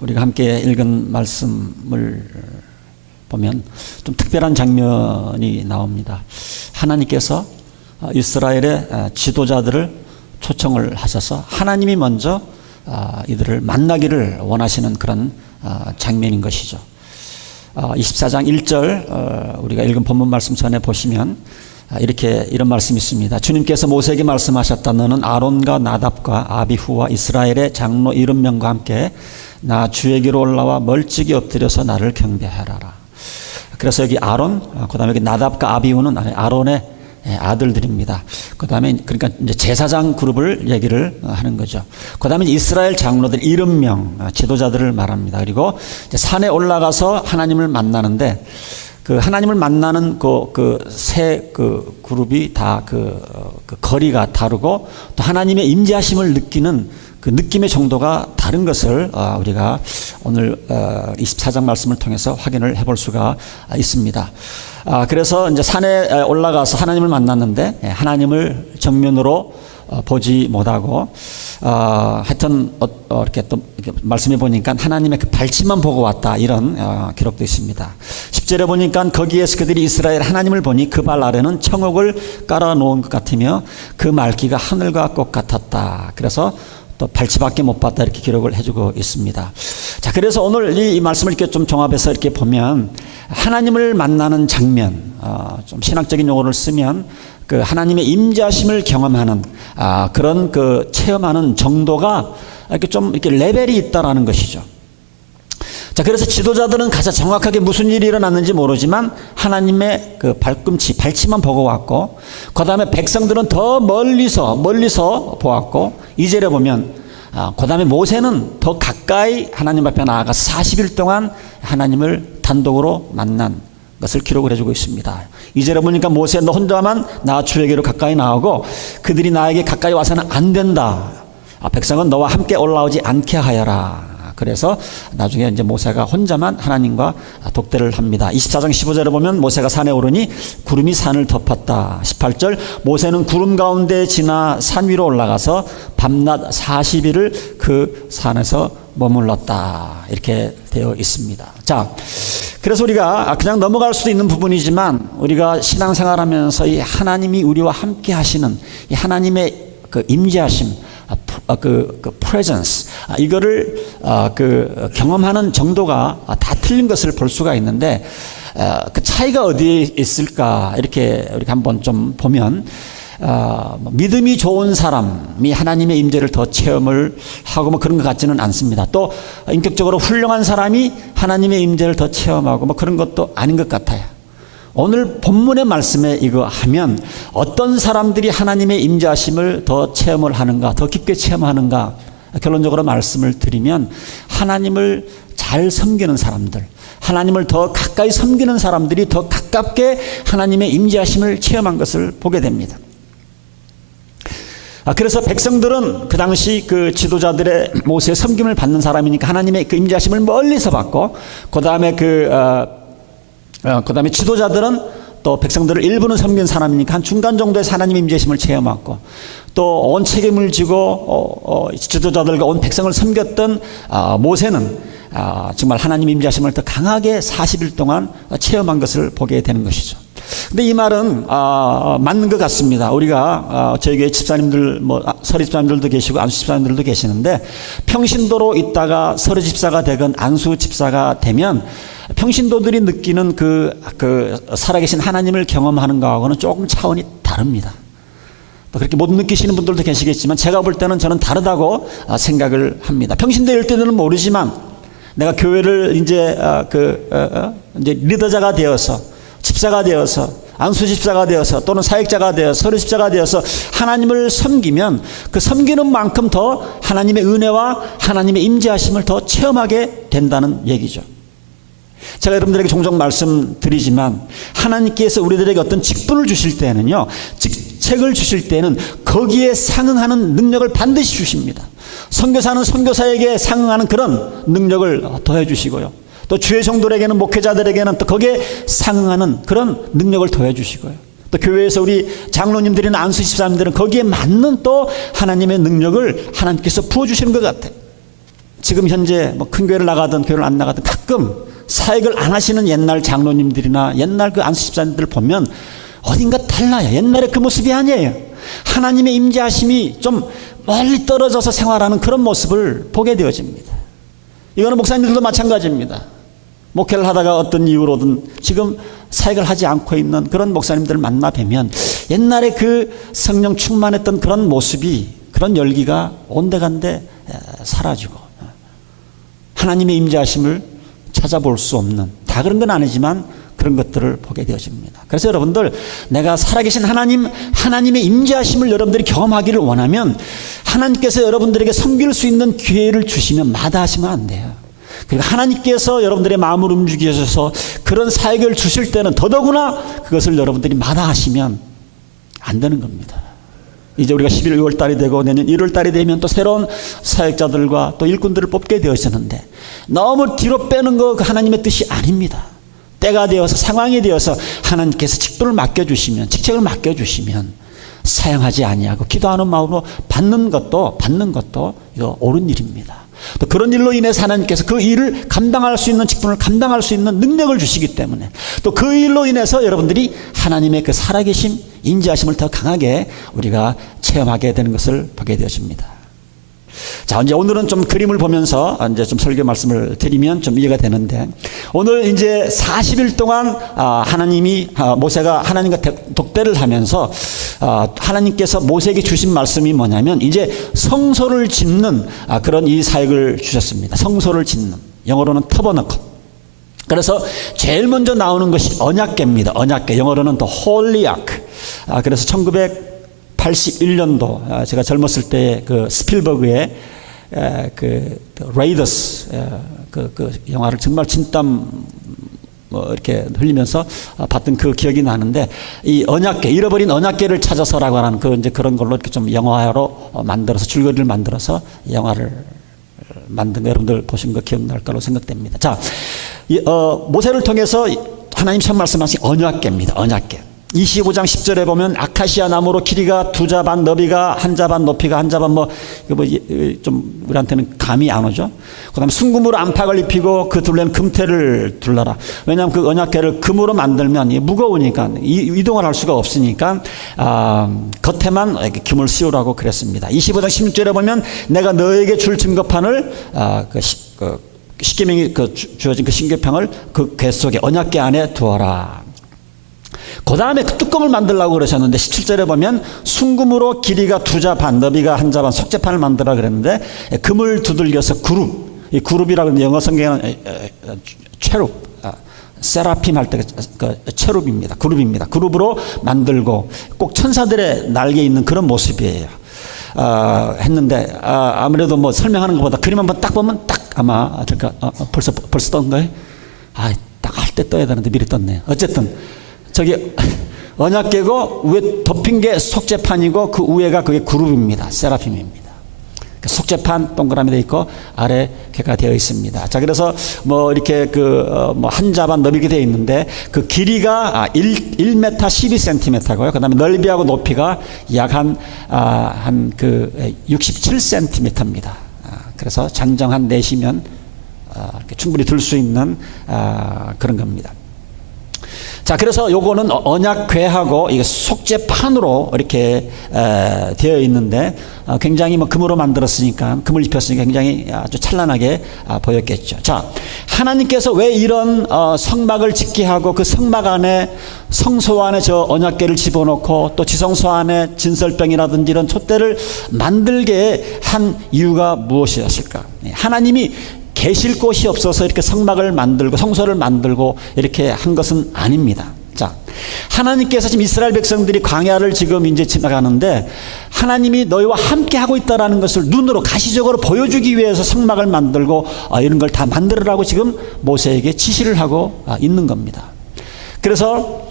우리가 함께 읽은 말씀을 보면 좀 특별한 장면이 나옵니다. 하나님께서 이스라엘의 지도자들을 초청을 하셔서 하나님이 먼저 이들을 만나기를 원하시는 그런 장면인 것이죠. 24장 1절 우리가 읽은 본문 말씀 전에 보시면 이런 말씀이 있습니다. 주님께서 모세에게 말씀하셨다. 너는 아론과 나답과 아비후와 이스라엘의 장로 70명과 함께 나 주에게로 올라와 멀찍이 엎드려서 나를 경배하라라. 그래서 여기 아론, 그 다음에 여기 나답과 아비후는 아론의 아들들입니다. 그 다음에 그러니까 이제 제사장 그룹을 얘기를 하는 거죠. 그 다음에 이스라엘 장로들 70명 지도자들을 말합니다. 그리고 이제 산에 올라가서 하나님을 만나는데 그 하나님을 만나는 세 그룹이 다 그 거리가 다르고 또 하나님의 임재하심을 느끼는 그 느낌의 정도가 다른 것을 우리가 오늘 24장 말씀을 통해서 확인을 해볼 수가 있습니다. 그래서 이제 산에 올라가서 하나님을 만났는데 하나님을 정면으로 보지 못하고 하여튼 이렇게 또 이렇게 말씀해 보니까 하나님의 그 발치만 보고 왔다 이런 기록도 있습니다. 10절에 보니까 거기에서 그들이 이스라엘 하나님을 보니 그 발 아래는 청옥을 깔아 놓은 것 같으며 그 말기가 하늘과 꽃 같았다. 그래서 또 발치밖에 못 봤다 이렇게 기록을 해주고 있습니다. 자, 그래서 오늘 이 말씀을 이렇게 좀 종합해서 이렇게 보면 하나님을 만나는 장면, 좀 신학적인 용어를 쓰면 그 하나님의 임재하심을 경험하는 그런 그 체험하는 정도가 이렇게 좀 이렇게 레벨이 있다라는 것이죠. 자, 그래서 지도자들은 가장 정확하게 무슨 일이 일어났는지 모르지만 하나님의 그 발치만 보고 왔고, 그 다음에 백성들은 더 멀리서 보았고, 2절에 보면 그 다음에 모세는 더 가까이 하나님 앞에 나아가서 40일 동안 하나님을 단독으로 만난 것을 기록을 해주고 있습니다. 2절에 보니까 모세 너 혼자만 나 주에게로 가까이 나오고 그들이 나에게 가까이 와서는 안 된다. 백성은 너와 함께 올라오지 않게 하여라. 그래서 나중에 이제 모세가 혼자만 하나님과 독대를 합니다. 24장 15절에 보면 모세가 산에 오르니 구름이 산을 덮었다. 18절 모세는 구름 가운데 지나 산 위로 올라가서 밤낮 40일을 그 산에서 머물렀다. 이렇게 되어 있습니다. 자, 그래서 우리가 그냥 넘어갈 수도 있는 부분이지만 우리가 신앙생활하면서 이 하나님이 우리와 함께 하시는 이 하나님의 그 임재하심, 그 presence, 이거를 경험하는 정도가 다 틀린 것을 볼 수가 있는데 그 차이가 어디에 있을까 이렇게 우리가 한번 좀 보면 믿음이 좋은 사람이 하나님의 임재를 더 체험을 하고 뭐 그런 것 같지는 않습니다. 또 인격적으로 훌륭한 사람이 하나님의 임재를 더 체험하고 뭐 그런 것도 아닌 것 같아요. 오늘 본문의 말씀에 이거 하면 어떤 사람들이 하나님의 임재하심을 더 체험을 하는가, 더 깊게 체험하는가, 결론적으로 말씀을 드리면 하나님을 잘 섬기는 사람들, 하나님을 더 가까이 섬기는 사람들이 더 가깝게 하나님의 임재하심을 체험한 것을 보게 됩니다. 그래서 백성들은 그 당시 그 지도자들의 모세의 섬김을 받는 사람이니까 하나님의 그 임재하심을 멀리서 받고, 그 다음에 그 다음에 지도자들은 또 백성들을 일부는 섬긴 사람이니까 한 중간 정도에서 하나님의 임재심을 체험하고, 또 온 책임을 지고 지도자들과 온 백성을 섬겼던 모세는 정말 하나님의 임재심을 더 강하게 40일 동안 체험한 것을 보게 되는 것이죠. 근데 이 말은 맞는 것 같습니다. 우리가 저희 교회 집사님들, 서리 집사님들도 계시고 안수 집사님들도 계시는데, 평신도로 있다가 서리 집사가 되건 안수 집사가 되면 평신도들이 느끼는 그 살아계신 하나님을 경험하는 것하고는 조금 차원이 다릅니다. 그렇게 못 느끼시는 분들도 계시겠지만 제가 볼 때는 저는 다르다고 생각을 합니다. 평신도일 때는 모르지만 내가 교회를 이제 리더자가 되어서, 집사가 되어서, 안수 집사가 되어서, 또는 사역자가 되어서, 서리 집사가 되어서 하나님을 섬기면 그 섬기는 만큼 더 하나님의 은혜와 하나님의 임재하심을 더 체험하게 된다는 얘기죠. 제가 여러분들에게 종종 말씀드리지만 하나님께서 우리들에게 어떤 직분을 주실 때는요, 직책을 주실 때는 거기에 상응하는 능력을 반드시 주십니다. 선교사는 선교사에게 상응하는 그런 능력을 더해 주시고요, 또 주의 성도들에게는, 목회자들에게는 또 거기에 상응하는 그런 능력을 더해 주시고요, 또 교회에서 우리 장로님들이나 안수 집사님들은 거기에 맞는 또 하나님의 능력을 하나님께서 부어주시는 것 같아요. 지금 현재 뭐 큰 교회를 나가든 교회를 안 나가든 가끔 사역을 안 하시는 옛날 장로님들이나 옛날 그 안수 집사님들을 보면 어딘가 달라요. 옛날에 그 모습이 아니에요. 하나님의 임재하심이 좀 멀리 떨어져서 생활하는 그런 모습을 보게 되어집니다. 이거는 목사님들도 마찬가지입니다. 목회를 하다가 어떤 이유로든 지금 사역을 하지 않고 있는 그런 목사님들을 만나 뵈면 옛날에 그 성령 충만했던 그런 모습이, 그런 열기가 온데간데 사라지고 하나님의 임재하심을 찾아볼 수 없는, 다 그런 건 아니지만 그런 것들을 보게 되어집니다. 그래서 여러분들, 내가 살아계신 하나님의 임재하심을 여러분들이 경험하기를 원하면 하나님께서 여러분들에게 섬길 수 있는 기회를 주시면 마다하시면 안 돼요. 그리고 하나님께서 여러분들의 마음을 움직이셔서 그런 사역을 주실 때는 더더구나 그것을 여러분들이 마다하시면 안 되는 겁니다. 이제 우리가 11월 6월 달이 되고 내년 1월 달이 되면 또 새로운 사역자들과 또 일꾼들을 뽑게 되어지는데, 너무 뒤로 빼는 거 그 하나님의 뜻이 아닙니다. 때가 되어서, 상황이 되어서 하나님께서 직분을 맡겨주시면, 직책을 맡겨주시면 사용하지 아니하고 기도하는 마음으로 받는 것도 이거 옳은 일입니다. 또 그런 일로 인해서 하나님께서 그 일을 감당할 수 있는 직분을 감당할 수 있는 능력을 주시기 때문에, 또 그 일로 인해서 여러분들이 하나님의 그 살아계심, 인지하심을 더 강하게 우리가 체험하게 되는 것을 보게 되어집니다. 자, 이제 오늘은 좀 그림을 보면서 이제 좀 설교 말씀을 드리면 좀 이해가 되는데, 오늘 이제 40일 동안 모세가 하나님과 독대를 하면서 하나님께서 모세에게 주신 말씀이 뭐냐면, 이제 성소를 짓는 그런 이 사역을 주셨습니다. 성소를 짓는, 영어로는 터버너클. 그래서 제일 먼저 나오는 것이 언약궤입니다. 언약궤, 영어로는 더 홀리 아크. 그래서 1981년도 제가 젊었을 때 그 스필버그의 그 레이더스 그 영화를 정말 진땀 이렇게 흘리면서 봤던 그 기억이 나는데, 이 언약궤, 잃어버린 언약궤를 찾아서라고 하는 이제 그런 걸로 이렇게 좀 영화로 만들어서, 줄거리를 만들어서 영화를 만든 거 여러분들 보신 거 기억날 거로 생각됩니다. 자, 모세를 통해서 하나님 처음 말씀하신 언약궤입니다. 언약궤. 25장 10절에 보면 아카시아 나무로 길이가 2자 반, 너비가 1자 반, 높이가 1자 반, 좀 우리한테는 감이 안 오죠. 그 다음에 순금으로 안팎을 입히고 그 둘레는 금태를 둘러라. 왜냐하면 그 언약궤를 금으로 만들면 무거우니까 이동을 할 수가 없으니까 겉에만 이렇게 금을 씌우라고 그랬습니다. 25장 16절에 보면 내가 너에게 줄 증거판을 십계명이 주어진 그 신계명을 그 궤 속에, 언약궤 안에 두어라. 그 다음에 그 뚜껑을 만들려고 그러셨는데 17절에 보면 순금으로 길이가 2자 반, 너비가 1자 반 속재판을 만들라 그랬는데, 금을 두들겨서 이 그룹이라고 하는 영어 성경에는 체룹, 세라핌 할 때 그 체룹입니다. 그룹입니다. 그룹으로 만들고 꼭 천사들의 날개 있는 그런 모습이에요. 했는데 아무래도 뭐 설명하는 것보다 그림 한번 딱 보면 딱 아마 벌써 떴은 거예요. 딱 할 때 떠야 되는데 미리 떴네요. 어쨌든 저기 언약궤고 위에 덮인 게 속재판이고 그 위에가 그게 그룹입니다. 세라핌입니다. 속재판 동그라미 되어 있고 아래 궤가 되어 있습니다. 자, 그래서 뭐 이렇게 한 자반 너비게 되어 있는데, 그 길이가 1m 12cm고요. 그 다음에 넓이하고 높이가 약 한 67cm입니다. 그래서 잔정한 내시면 충분히 들 수 있는 그런 겁니다. 자, 그래서 요거는 언약궤하고 이게 속재판으로 이렇게 되어 있는데, 굉장히 금으로 만들었으니까, 금을 입혔으니까 굉장히 아주 찬란하게 보였겠죠. 자, 하나님께서 왜 이런 성막을 짓게 하고 그 성막 안에, 성소 안에 저 언약궤를 집어넣고 또 지성소 안에 진설병이라든지 이런 촛대를 만들게 한 이유가 무엇이었을까? 하나님이 계실 곳이 없어서 이렇게 성막을 만들고 성소를 만들고 이렇게 한 것은 아닙니다. 자, 하나님께서 지금 이스라엘 백성들이 광야를 지금 이제 지나가는데, 하나님이 너희와 함께 하고 있다라는 것을 눈으로 가시적으로 보여주기 위해서 성막을 만들고 이런 걸 다 만들으라고 지금 모세에게 지시를 하고 있는 겁니다. 그래서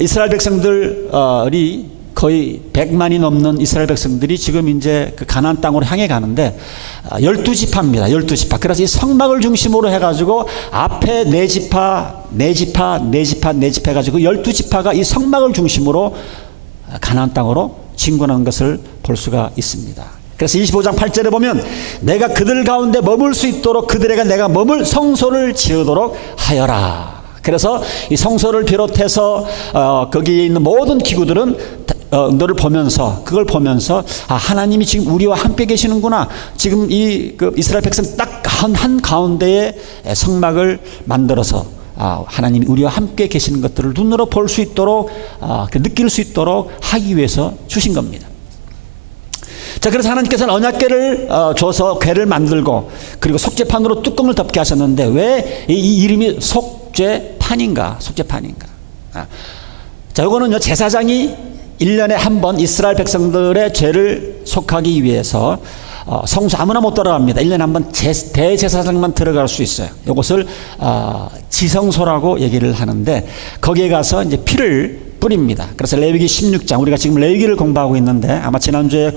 이스라엘 백성들이 거의 100만이 넘는 이스라엘 백성들이 지금 이제 그 가나안 땅으로 향해 가는데 12지파입니다. 12지파. 그래서 이 성막을 중심으로 해가지고 앞에 4지파, 4지파, 4지파, 4지파 해가지고 12지파가 이 성막을 중심으로 가나안 땅으로 진군하는 것을 볼 수가 있습니다. 그래서 25장 8절에 보면 내가 그들 가운데 머물 수 있도록 그들에게 내가 머물 성소를 지으도록 하여라. 그래서 이 성소를 비롯해서 거기에 있는 모든 기구들은 너를 보면서, 그걸 보면서 하나님이 지금 우리와 함께 계시는구나. 지금 그 이스라엘 백성 딱 한 가운데에 성막을 만들어서 하나님이 우리와 함께 계시는 것들을 눈으로 볼 수 있도록, 느낄 수 있도록 하기 위해서 주신 겁니다. 자, 그래서 하나님께서는 언약궤를 줘서 궤를 만들고, 그리고 속죄판으로 뚜껑을 덮게 하셨는데 왜 이 이름이 속죄판인가? 속죄판인가? 자, 이거는요, 제사장이 1년에 한 번 이스라엘 백성들의 죄를 속하기 위해서 성소 아무나 못 들어갑니다. 1년에 한 번 대제사장만 들어갈 수 있어요. 이것을 지성소라고 얘기를 하는데, 거기에 가서 이제 피를 뿌립니다. 그래서 레위기 16장, 우리가 지금 레위기를 공부하고 있는데 아마 지난주에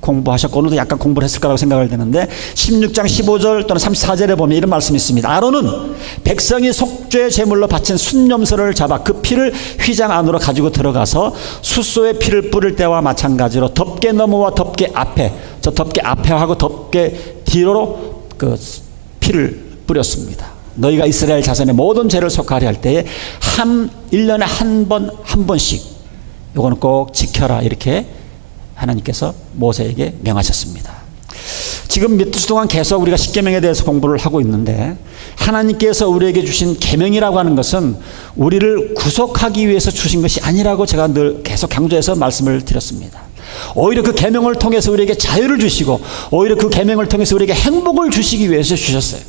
공부하셨고 오늘도 약간 공부를 했을 거라고 생각을 되는데, 16장 15절 또는 34절에 보면 이런 말씀이 있습니다. 아론은 백성이 속죄 제물로 바친 순염소를 잡아 그 피를 휘장 안으로 가지고 들어가서 숫소의 피를 뿌릴 때와 마찬가지로 덮개 너머와 덮개 앞에, 저 덮개 앞에 하고 덮개 뒤로 그 피를 뿌렸습니다. 너희가 이스라엘 자손의 모든 죄를 속하려 할 때에 1년에 한 번씩 요거는 꼭 지켜라, 이렇게 하나님께서 모세에게 명하셨습니다. 지금 몇 주 동안 계속 우리가 십계명에 대해서 공부를 하고 있는데, 하나님께서 우리에게 주신 계명이라고 하는 것은 우리를 구속하기 위해서 주신 것이 아니라고 제가 늘 계속 강조해서 말씀을 드렸습니다. 오히려 그 계명을 통해서 우리에게 자유를 주시고, 오히려 그 계명을 통해서 우리에게 행복을 주시기 위해서 주셨어요.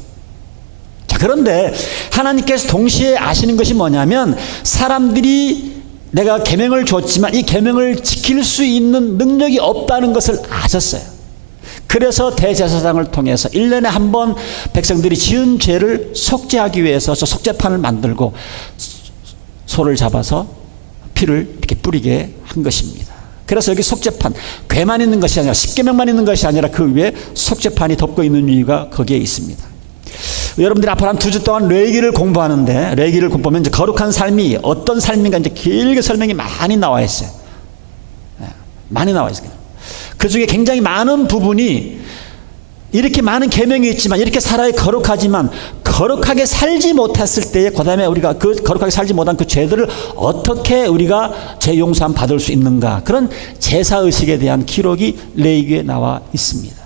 자, 그런데 하나님께서 동시에 아시는 것이 뭐냐면, 사람들이 내가 계명을 줬지만 이 계명을 지킬 수 있는 능력이 없다는 것을 아셨어요. 그래서 대제사장을 통해서 1년에 한 번 백성들이 지은 죄를 속죄하기 위해서 저 속죄판을 만들고 소를 잡아서 피를 이렇게 뿌리게 한 것입니다. 그래서 여기 속죄판, 궤만 있는 것이 아니라, 십계명만 있는 것이 아니라 그 위에 속죄판이 덮고 있는 이유가 거기에 있습니다. 여러분들이 앞으로 한 2주 동안 레위기를 공부하는데, 레위기를 공부하면 이제 거룩한 삶이 어떤 삶인가 이제 길게 설명이 많이 나와 있어요. 많이 나와 있어요. 그 중에 굉장히 많은 부분이, 이렇게 많은 계명이 있지만 이렇게 살아야 거룩하지만 거룩하게 살지 못했을 때에, 그 다음에 우리가 그 거룩하게 살지 못한 그 죄들을 어떻게 우리가 죄 용서함 받을 수 있는가, 그런 제사의식에 대한 기록이 레위기에 나와 있습니다.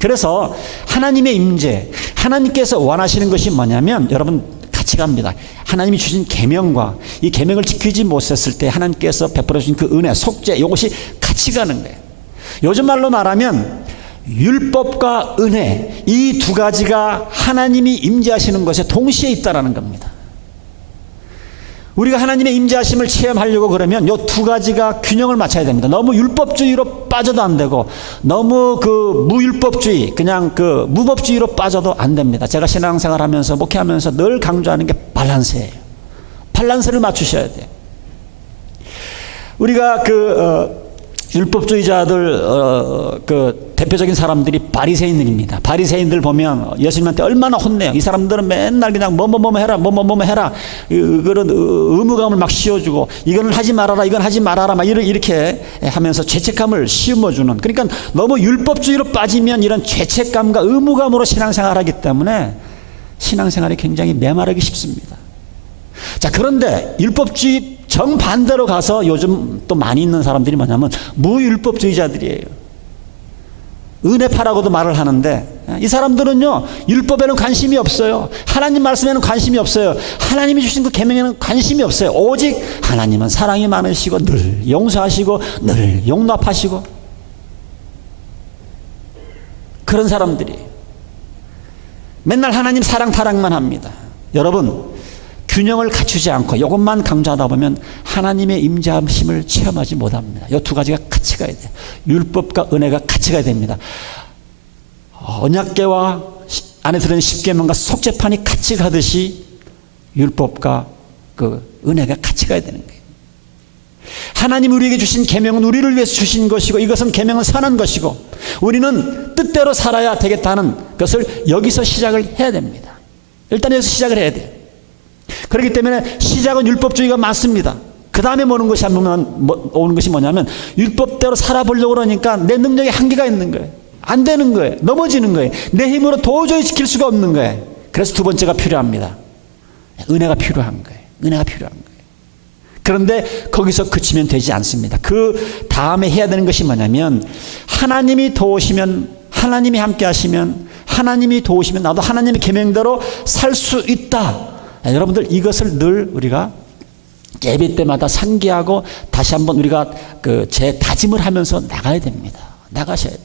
그래서 하나님의 임재, 하나님께서 원하시는 것이 뭐냐면, 여러분 같이 갑니다. 하나님이 주신 계명과 이 계명을 지키지 못했을 때 하나님께서 베풀어 주신 그 은혜, 속죄, 이것이 같이 가는 거예요. 요즘 말로 말하면 율법과 은혜, 이 두 가지가 하나님이 임재하시는 것에 동시에 있다라는 겁니다. 우리가 하나님의 임재하심을 체험하려고 그러면 이 두 가지가 균형을 맞춰야 됩니다. 너무 율법주의로 빠져도 안 되고, 너무 그 무율법주의, 그냥 그 무법주의로 빠져도 안 됩니다. 제가 신앙생활 하면서, 목회하면서 늘 강조하는 게 밸런스예요. 밸런스를 맞추셔야 돼요. 우리가 율법주의자들 그 대표적인 사람들이 바리새인들입니다. 바리새인들 보면 예수님한테 얼마나 혼내요. 이 사람들은 맨날 그냥 뭐뭐 해라, 뭐뭐 해라, 그런 의무감을 막 씌워주고, 이거는 하지 말아라, 이건 하지 말아라, 막 이렇게 하면서 죄책감을 씌워주는. 그러니까 너무 율법주의로 빠지면 이런 죄책감과 의무감으로 신앙생활하기 때문에 신앙생활이 굉장히 메마르기 쉽습니다. 자, 그런데 율법주의 정반대로 가서 요즘 또 많이 있는 사람들이 뭐냐면 무율법주의자들이에요. 은혜파라고도 말을 하는데, 이 사람들은요, 율법에는 관심이 없어요. 하나님 말씀에는 관심이 없어요. 하나님이 주신 그 계명에는 관심이 없어요. 오직 하나님은 사랑이 많으시고 늘 용서하시고 늘 용납하시고, 그런 사람들이 맨날 하나님 사랑 타락만 합니다. 여러분, 균형을 갖추지 않고 이것만 강조하다 보면 하나님의 임재하심을 체험하지 못합니다. 이 두 가지가 같이 가야 돼요. 율법과 은혜가 같이 가야 됩니다. 언약궤와 안에 들어있는 십계명과 속죄판이 같이 가듯이 율법과 그 은혜가 같이 가야 되는 거예요. 하나님 우리에게 주신 계명은 우리를 위해서 주신 것이고, 이것은 계명은 선한 것이고, 우리는 뜻대로 살아야 되겠다는 것을 여기서 시작을 해야 됩니다. 일단 여기서 시작을 해야 돼요. 그렇기 때문에 시작은 율법주의가 많습니다. 그 그 다음에 오는 것이 뭐냐면 율법대로 살아보려고 그러니까 내 능력에 한계가 있는 거예요. 안 되는 거예요. 넘어지는 거예요. 내 힘으로 도저히 지킬 수가 없는 거예요. 그래서 두 번째가 필요합니다. 은혜가 필요한 거예요. 은혜가 필요한 거예요. 그런데 거기서 그치면 되지 않습니다. 그 다음에 해야 되는 것이 뭐냐면 하나님이 도우시면, 하나님이 함께 하시면, 하나님이 도우시면 나도 하나님의 계명대로 살 수 있다. 여러분들 이것을 늘 우리가 예배 때마다 상기하고 다시 한번 우리가 재다짐을 하면서 나가야 됩니다. 나가셔야 돼요.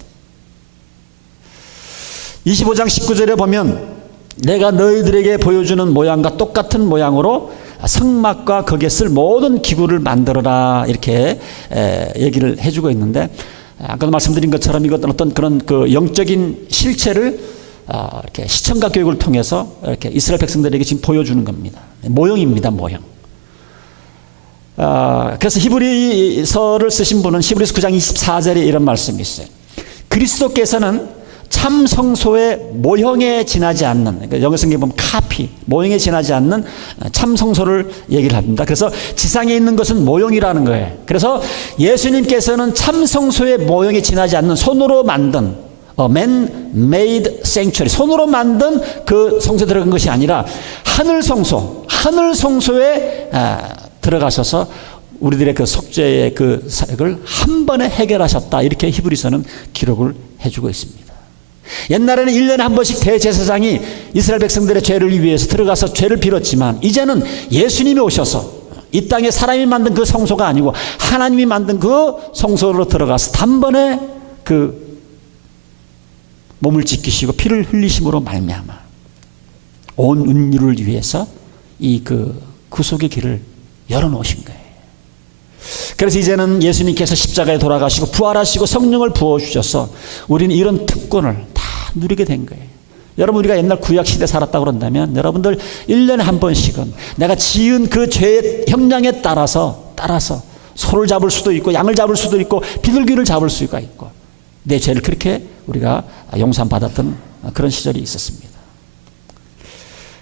25장 19절에 보면 내가 너희들에게 보여주는 모양과 똑같은 모양으로 성막과 거기에 쓸 모든 기구를 만들어라, 이렇게 얘기를 해주고 있는데, 아까도 말씀드린 것처럼 이것은 어떤 그런 영적인 실체를 이렇게 시청각 교육을 통해서 이렇게 이스라엘 백성들에게 지금 보여주는 겁니다. 모형입니다, 모형. 그래서 히브리서를 쓰신 분은 히브리서 9장 24절에 이런 말씀이 있어요. 그리스도께서는 참 성소의 모형에 지나지 않는, 그러니까 영어 성경에 보면 카피, 모형에 지나지 않는 참 성소를 얘기를 합니다. 그래서 지상에 있는 것은 모형이라는 거예요. 그래서 예수님께서는 참 성소의 모형에 지나지 않는 손으로 만든 man-made sanctuary, 손으로 만든 그 성소에 들어간 것이 아니라 하늘 성소에 들어가셔서 우리들의 그 속죄의 그 사역을 한 번에 해결하셨다, 이렇게 히브리서는 기록을 해주고 있습니다. 옛날에는 1년에 한 번씩 대제사장이 이스라엘 백성들의 죄를 위해서 들어가서 죄를 빌었지만, 이제는 예수님이 오셔서 이 땅에 사람이 만든 그 성소가 아니고 하나님이 만든 그 성소로 들어가서 단번에 그 몸을 지키시고 피를 흘리심으로 말미암아 온 인류를 위해서 이 구속의 길을 열어놓으신 거예요. 그래서 이제는 예수님께서 십자가에 돌아가시고 부활하시고 성령을 부어주셔서 우리는 이런 특권을 다 누리게 된 거예요. 여러분, 우리가 옛날 구약시대에 살았다고 그런다면 여러분들 1년에 한 번씩은 내가 지은 그 죄의 형량에 따라서 소를 잡을 수도 있고 양을 잡을 수도 있고 비둘기를 잡을 수가 있고, 내 죄를 그렇게 우리가 용서받았던 그런 시절이 있었습니다.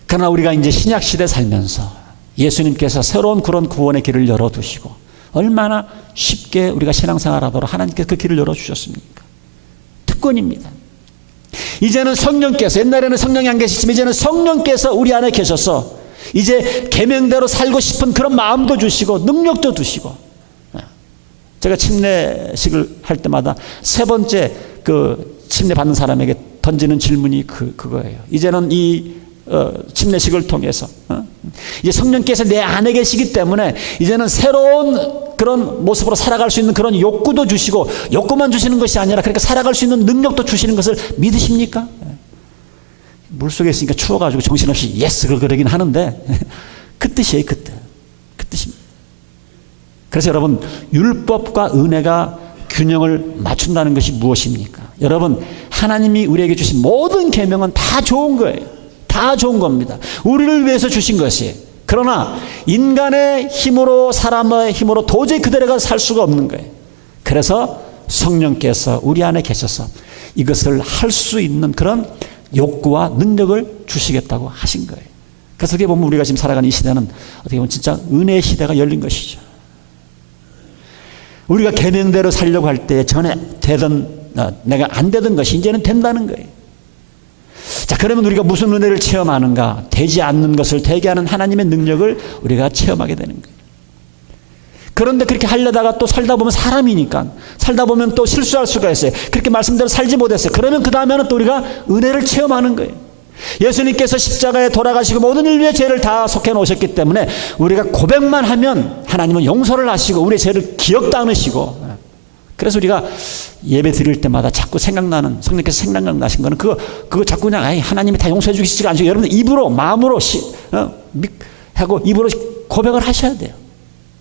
그러나 우리가 이제 신약시대에 살면서 예수님께서 새로운 그런 구원의 길을 열어두시고 얼마나 쉽게 우리가 신앙생활하도록 하나님께서 그 길을 열어주셨습니까? 특권입니다. 이제는 성령께서, 옛날에는 성령이 안 계시지만 이제는 성령께서 우리 안에 계셔서 이제 계명대로 살고 싶은 그런 마음도 주시고 능력도 주시고, 제가 침례식을 할 때마다 세 번째 침례 받는 사람에게 던지는 질문이 그거예요. 이제는 이 침례식을 통해서 이제 성령께서 내 안에 계시기 때문에 이제는 새로운 그런 모습으로 살아갈 수 있는 그런 욕구도 주시고, 욕구만 주시는 것이 아니라 그렇게 살아갈 수 있는 능력도 주시는 것을 믿으십니까? 물속에 있으니까 추워가지고 정신없이 예스 그러긴 하는데 그 뜻이에요. 그 뜻입니다. 그래서 여러분, 율법과 은혜가 균형을 맞춘다는 것이 무엇입니까? 여러분, 하나님이 우리에게 주신 모든 계명은 다 좋은 거예요. 다 좋은 겁니다. 우리를 위해서 주신 것이에요. 그러나 인간의 힘으로, 사람의 힘으로 도저히 그대로가 살 수가 없는 거예요. 그래서 성령께서 우리 안에 계셔서 이것을 할 수 있는 그런 욕구와 능력을 주시겠다고 하신 거예요. 그래서 어떻게 보면 우리가 지금 살아가는 이 시대는 어떻게 보면 진짜 은혜의 시대가 열린 것이죠. 우리가 계명대로 살려고 할 때 전에 내가 안 되던 것이 이제는 된다는 거예요. 자, 그러면 우리가 무슨 은혜를 체험하는가? 되지 않는 것을 되게 하는 하나님의 능력을 우리가 체험하게 되는 거예요. 그런데 그렇게 하려다가 또 살다 보면 사람이니까 살다 보면 또 실수할 수가 있어요. 그렇게 말씀대로 살지 못했어요. 그러면 그 다음에는 또 우리가 은혜를 체험하는 거예요. 예수님께서 십자가에 돌아가시고 모든 인류의 죄를 다 속해 놓으셨기 때문에 우리가 고백만 하면 하나님은 용서를 하시고 우리의 죄를 기억도 안 하시고, 그래서 우리가 예배 드릴 때마다 자꾸 생각나는, 성령께서 생각나신 거는 그거 자꾸 그냥 하나님이 다 용서해 주시지가 않죠. 여러분들 입으로, 마음으로 하고 입으로 고백을 하셔야 돼요.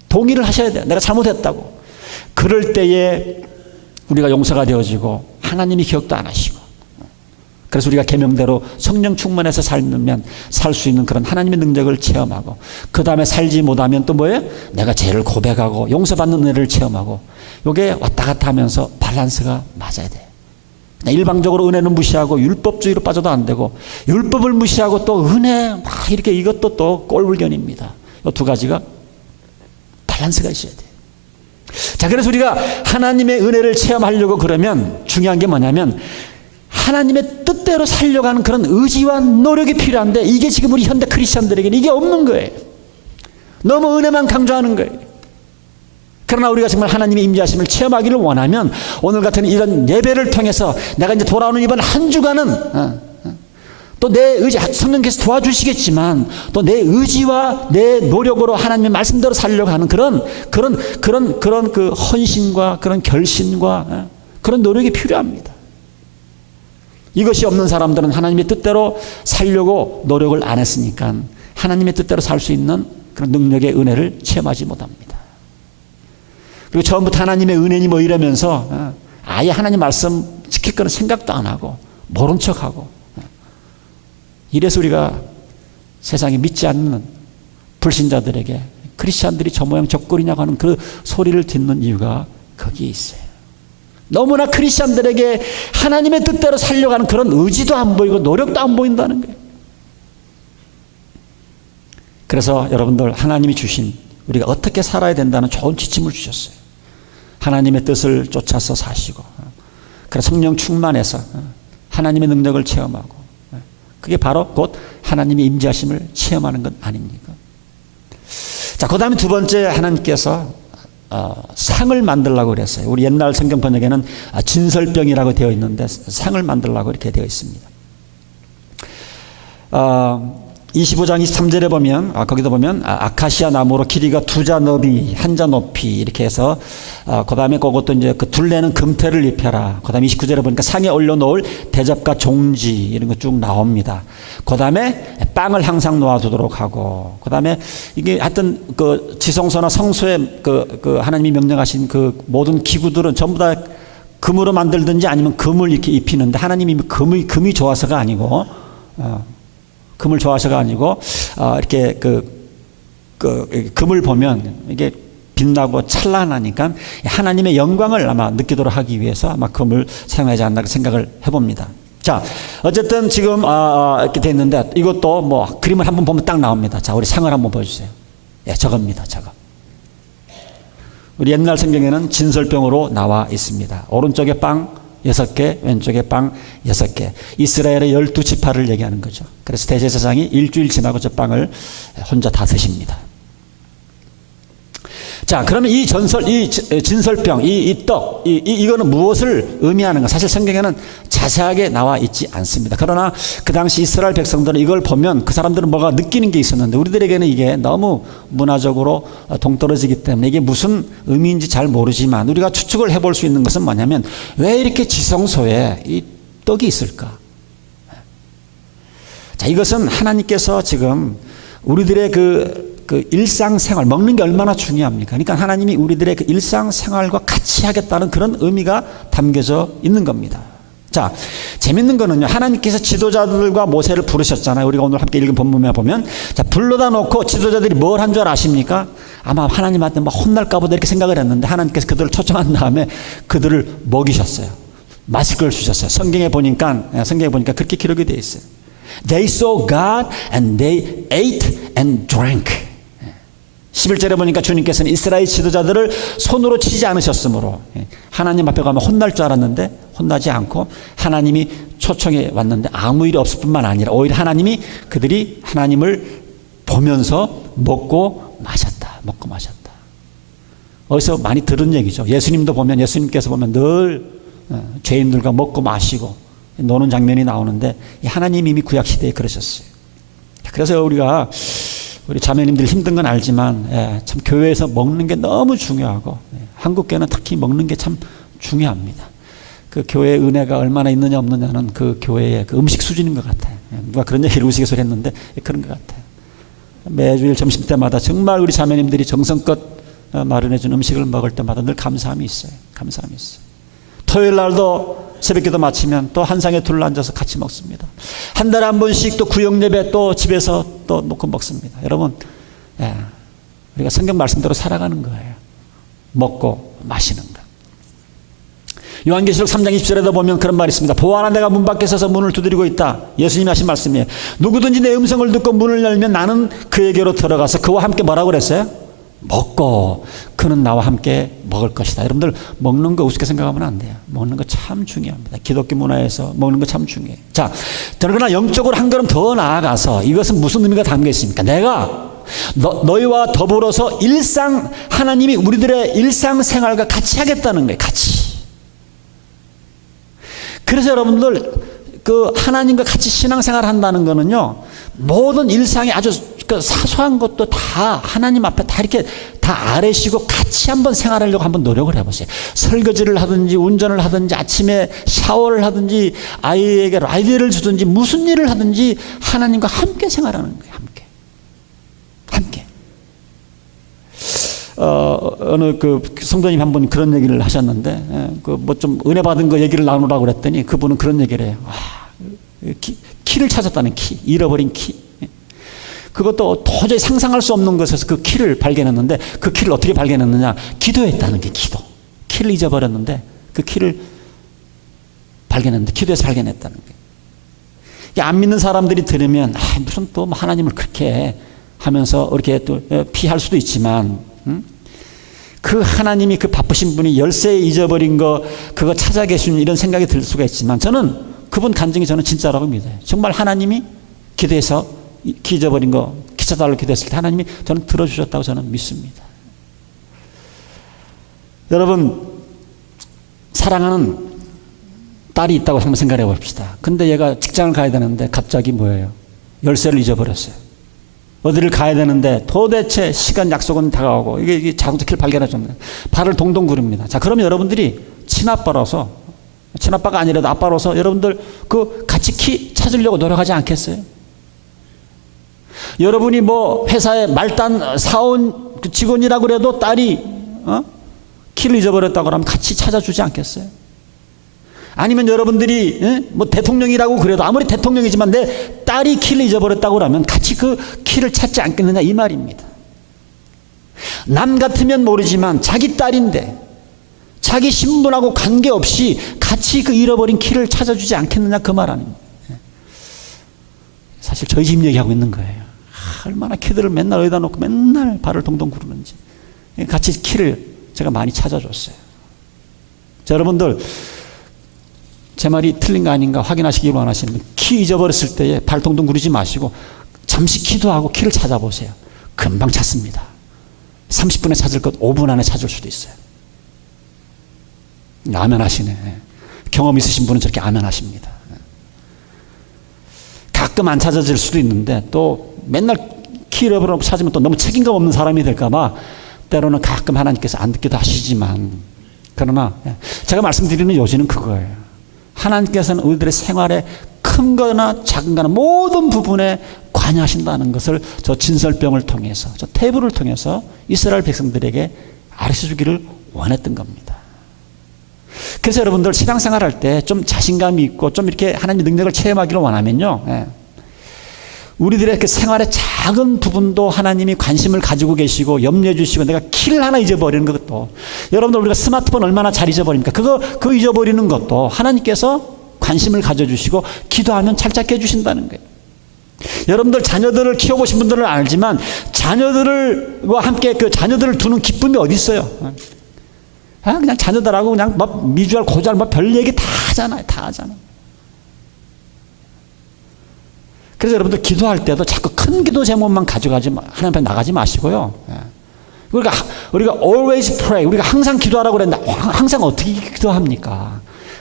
동의를 하셔야 돼요. 내가 잘못했다고. 그럴 때에 우리가 용서가 되어지고 하나님이 기억도 안 하시고, 그래서 우리가 계명대로 성령 충만해서 살면 살 수 있는 그런 하나님의 능력을 체험하고, 그 다음에 살지 못하면 또 뭐예요? 내가 죄를 고백하고 용서받는 은혜를 체험하고, 이게 왔다 갔다 하면서 밸런스가 맞아야 돼요. 일방적으로 은혜는 무시하고 율법주의로 빠져도 안 되고, 율법을 무시하고 또 은혜 막 이렇게, 이것도 또 꼴불견입니다. 이 두 가지가 밸런스가 있어야 돼요. 자, 그래서 우리가 하나님의 은혜를 체험하려고 그러면 중요한 게 뭐냐면 하나님의 뜻대로 살려고 하는 그런 의지와 노력이 필요한데 이게 지금 우리 현대 크리스천들에게는 이게 없는 거예요. 너무 은혜만 강조하는 거예요. 그러나 우리가 정말 하나님의 임재하심을 체험하기를 원하면 오늘 같은 이런 예배를 통해서 내가 이제 돌아오는 이번 한 주간은 또 내 의지, 성령께서 도와주시겠지만 또 내 의지와 내 노력으로 하나님의 말씀대로 살려고 하는 그런 그 헌신과 그런 결심과 그런 노력이 필요합니다. 이것이 없는 사람들은 하나님의 뜻대로 살려고 노력을 안 했으니까 하나님의 뜻대로 살 수 있는 그런 능력의 은혜를 체험하지 못합니다. 그리고 처음부터 하나님의 은혜니 뭐 이러면서 아예 하나님 말씀 지킬 거는 생각도 안 하고 모른 척하고 이래서 우리가 세상에 믿지 않는 불신자들에게 크리스찬들이 저 모양 저 꼴이냐고 하는 그 소리를 듣는 이유가 거기에 있어요. 너무나 크리스찬들에게 하나님의 뜻대로 살려고 하는 그런 의지도 안 보이고 노력도 안 보인다는 거예요. 그래서 여러분들 하나님이 주신 우리가 어떻게 살아야 된다는 좋은 지침을 주셨어요. 하나님의 뜻을 쫓아서 사시고 그래서 성령 충만해서 하나님의 능력을 체험하고 그게 바로 곧 하나님의 임재하심을 체험하는 것 아닙니까? 자, 그 다음에 두 번째 하나님께서 상을 만들라고 그랬어요. 우리 옛날 성경 번역에는 진설병이라고 되어 있는데 상을 만들라고 이렇게 되어 있습니다. 25장 23절에 보면 거기도 보면 아카시아 나무로 길이가 2자 너비 1자 높이 이렇게 해서 그 다음에 그것도 이제 그 둘레는 금태를 입혀라. 그 다음에 29절에 보니까 상에 올려놓을 대접과 종지 이런 거 쭉 나옵니다. 그 다음에 빵을 항상 놓아두도록 하고 그 다음에 이게 하여튼 그 지성소나 성소에 그 하나님이 명령하신 그 모든 기구들은 전부 다 금으로 만들든지 아니면 금을 이렇게 입히는데 하나님이 금이 좋아서가 아니고 금을 좋아하셔가 아니고 이렇게 금을 보면 이게 빛나고 찬란하니까 하나님의 영광을 아마 느끼도록 하기 위해서 아마 금을 사용하지 않나 생각을 해봅니다. 자, 어쨌든 지금 이렇게 돼 있는데 이것도 뭐 그림을 한번 보면 딱 나옵니다. 자, 우리 상을 한번 보여주세요. 예, 저겁니다. 저거. 우리 옛날 성경에는 진설병으로 나와 있습니다. 오른쪽에 빵 6개, 왼쪽에 빵 6개. 이스라엘의 12지파를 얘기하는 거죠. 그래서 대제사장이 일주일 지나고 저 빵을 혼자 다 드십니다. 자, 그러면 이 진설병, 이 떡, 이거는 무엇을 의미하는가? 사실 성경에는 자세하게 나와 있지 않습니다. 그러나 그 당시 이스라엘 백성들은 이걸 보면 그 사람들은 뭐가 느끼는 게 있었는데 우리들에게는 이게 너무 문화적으로 동떨어지기 때문에 이게 무슨 의미인지 잘 모르지만 우리가 추측을 해볼 수 있는 것은 뭐냐면 왜 이렇게 지성소에 이 떡이 있을까? 자, 이것은 하나님께서 지금 우리들의 그 일상생활, 먹는 게 얼마나 중요합니까? 그러니까 하나님이 우리들의 그 일상생활과 같이 하겠다는 그런 의미가 담겨져 있는 겁니다. 자, 재밌는 거는요, 하나님께서 지도자들과 모세를 부르셨잖아요. 우리가 오늘 함께 읽은 본문에 보면, 자, 불러다 놓고 지도자들이 뭘 한 줄 아십니까? 아마 하나님한테 막 혼날까 보다 이렇게 생각을 했는데 하나님께서 그들을 초청한 다음에 그들을 먹이셨어요. 마실 걸 주셨어요. 성경에 보니까 그렇게 기록이 되어 있어요. They saw God and they ate and drank. 11절에 보니까 주님께서는 이스라엘 지도자들을 손으로 치지 않으셨으므로 하나님 앞에 가면 혼날 줄 알았는데 혼나지 않고 하나님이 초청해 왔는데 아무 일이 없을 뿐만 아니라 오히려 그들이 하나님을 보면서 먹고 마셨다. 어디서 많이 들은 얘기죠. 예수님께서 보면 늘 죄인들과 먹고 마시고 노는 장면이 나오는데 하나님이 이미 구약시대에 그러셨어요. 그래서 우리 자매님들 힘든 건 알지만 참 교회에서 먹는 게 너무 중요하고 한국교회는 특히 먹는 게 참 중요합니다. 그 교회의 은혜가 얼마나 있느냐 없느냐는 그 교회의 그 음식 수준인 것 같아요. 누가 그런 얘기를 우스갯소리 했는데 그런 것 같아요. 매주일 점심 때마다 정말 우리 자매님들이 정성껏 마련해 준 음식을 먹을 때마다 늘 감사함이 있어요. 토요일 날도 새벽기도 마치면 또 한 상에 둘러앉아서 같이 먹습니다. 한 달에 한 번씩 또 구역예배 또 집에서 또 놓고 먹습니다. 여러분, 우리가 성경 말씀대로 살아가는 거예요. 먹고 마시는 것. 요한계시록 3장 20절에도 보면 그런 말이 있습니다. 보아라, 내가 문 밖에 서서 문을 두드리고 있다. 예수님이 하신 말씀이에요. 누구든지 내 음성을 듣고 문을 열면 나는 그에게로 들어가서 그와 함께 뭐라고 그랬어요? 먹고 그는 나와 함께 먹을 것이다. 여러분들 먹는 거 우습게 생각하면 안 돼요. 먹는 거 참 중요합니다. 기독교 문화에서 먹는 거 참 중요해요. 자, 그러나 영적으로 한 걸음 더 나아가서 이것은 무슨 의미가 담겨 있습니까? 내가 너희와 더불어서 하나님이 우리들의 일상생활과 같이 하겠다는 거예요. 같이. 그래서 여러분들 하나님과 같이 신앙생활 한다는 거는요, 모든 일상의 아주 사소한 것도 다 하나님 앞에 다 이렇게 다 아뢰시고 같이 한번 생활하려고 한번 노력을 해보세요. 설거지를 하든지 운전을 하든지 아침에 샤워를 하든지 아이에게 라이드를 주든지 무슨 일을 하든지 하나님과 함께 생활하는 거예요. 함께. 어느 성도님 한 분 그런 얘기를 하셨는데, 뭐 좀 은혜 받은 거 얘기를 나누라고 그랬더니 그분은 그런 얘기를 해요. 키를 찾았다는 키, 잃어버린 키. 그것도 도저히 상상할 수 없는 것에서 그 키를 발견했는데, 그 키를 어떻게 발견했느냐? 기도했다는 게 기도. 키를 잊어버렸는데 그 키를 발견했는데 기도해서 발견했다는 게. 안 믿는 사람들이 들으면 무슨 또 하나님을 그렇게 하면서 이렇게 또 피할 수도 있지만, 그 하나님이 그 바쁘신 분이 열쇠 잊어버린 거 그거 찾아 계시는 이런 생각이 들 수가 있지만, 저는 그분 간증이 저는 진짜라고 믿어요. 정말 하나님이 기도해서 키 잊어버린 거 키 찾아달라고 기도했을 때 하나님이 저는 들어주셨다고 저는 믿습니다. 여러분, 사랑하는 딸이 있다고 한번 생각해 봅시다. 근데 얘가 직장을 가야 되는데 갑자기 뭐예요? 열쇠를 잊어버렸어요. 어디를 가야 되는데 도대체 시간 약속은 다가오고 이게 자동차 키를 발견하셨네. 발을 동동 구릅니다. 자, 그러면 여러분들이 친아빠라서, 친아빠가 아니라도 아빠로서 여러분들 같이 키 찾으려고 노력하지 않겠어요? 여러분이 뭐 회사에 말단 사원 직원이라고 그래도 딸이 키를 잊어버렸다고 하면 같이 찾아주지 않겠어요? 아니면 여러분들이 뭐 대통령이라고 그래도 아무리 대통령이지만 내 딸이 키를 잊어버렸다고 하면 같이 그 키를 찾지 않겠느냐 이 말입니다. 남 같으면 모르지만 자기 딸인데 자기 신분하고 관계없이 같이 그 잃어버린 키를 찾아주지 않겠느냐 그 말 아닙니다. 사실 저희 집 얘기하고 있는 거예요. 얼마나 키들을 맨날 어디다 놓고 맨날 발을 동동 구르는지. 같이 키를 제가 많이 찾아줬어요. 자, 여러분들 제 말이 틀린 거 아닌가 확인하시기 원하시면 키 잊어버렸을 때에 발 동동 구르지 마시고 잠시 기도하고 키를 찾아보세요. 금방 찾습니다. 30분에 찾을 것 5분 안에 찾을 수도 있어요. 아멘 하시네. 경험 있으신 분은 저렇게 아멘 하십니다. 가끔 안 찾아질 수도 있는데 또 맨날 키 잃어버리고 찾으면 또 너무 책임감 없는 사람이 될까봐 때로는 가끔 하나님께서 안 듣기도 하시지만, 그러나 제가 말씀드리는 요지는 그거예요. 하나님께서는 우리들의 생활에 큰 거나 작은 거나 모든 부분에 관여하신다는 것을 저 진설병을 통해서, 저 테이블을 통해서 이스라엘 백성들에게 가르쳐 주기를 원했던 겁니다. 그래서 여러분들 신앙생활 할 때 좀 자신감이 있고 좀 이렇게 하나님의 능력을 체험하기를 원하면요, 우리들의 그 생활의 작은 부분도 하나님이 관심을 가지고 계시고 염려해 주시고, 내가 키를 하나 잊어버리는 것도, 여러분들 우리가 스마트폰 얼마나 잘 잊어버립니까? 그거 잊어버리는 것도 하나님께서 관심을 가져주시고 기도하면 잘 찾게 해주신다는 거예요. 여러분들 자녀들을 키워보신 분들은 알지만 자녀들과 함께 그 자녀들을 두는 기쁨이 어디 있어요? 그냥 자녀들하고 그냥 막 미주알 고주알 뭐 별 얘기 다 하잖아요. 다 하잖아요. 그래서 여러분들 기도할 때도 자꾸 큰 기도 제목만 하나님 앞에 나가지 마시고요. 우리가 always pray, 우리가 항상 기도하라고 그랬는데 항상 어떻게 기도합니까?